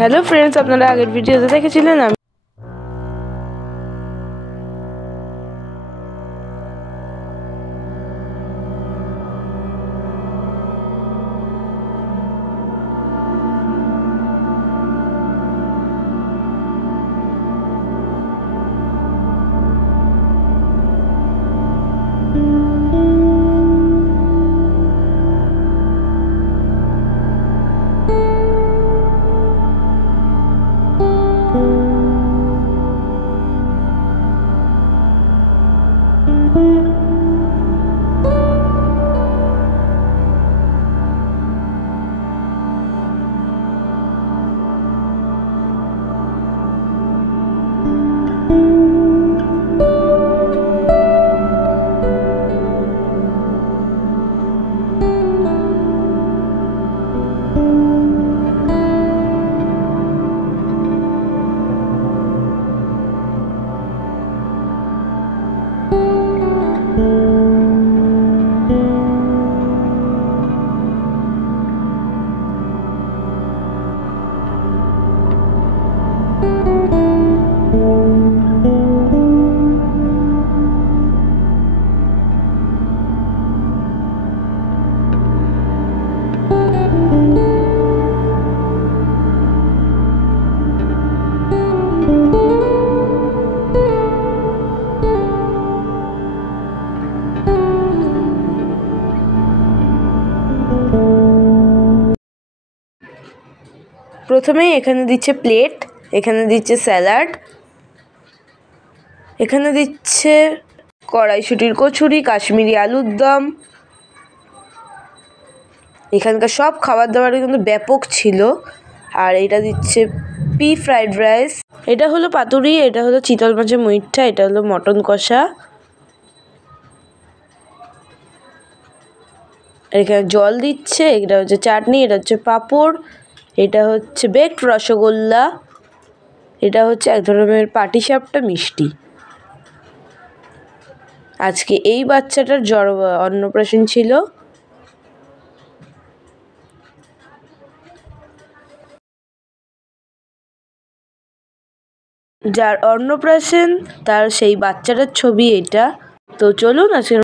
Hello friends, আপনারা আগের ভিডিওতে দেখেছিলেন প্রথমেই এখানে দিচ্ছে প্লেট, এখানে দিচ্ছে স্যালাড, এখানে দিচ্ছে কড়াইশুঁটির কচুরি, কাশ্মীরি আলুর দম। এখানকার সব খাবার দাবার কিন্তু ব্যাপক ছিল। আর এটা দিচ্ছে পি ফ্রাইড রাইস, এটা হলো পাতুরি, এটা হলো চিতল মাছের মুইঠা, এটা হলো মটন কষা। এখানে জল দিচ্ছে, এটা হচ্ছে চাটনি, এটা হচ্ছে পাঁপড়, এটা হচ্ছে বেকড রসগোল্লা, এটা হচ্ছে এক ধরনের পাটিসাপটা মিষ্টি। আজকে এই বাচ্চাটার অন্নপ্রাশন ছিল। যার অন্নপ্রাশন তার সেই বাচ্চাটার ছবি এটা। তো চলুন আজকে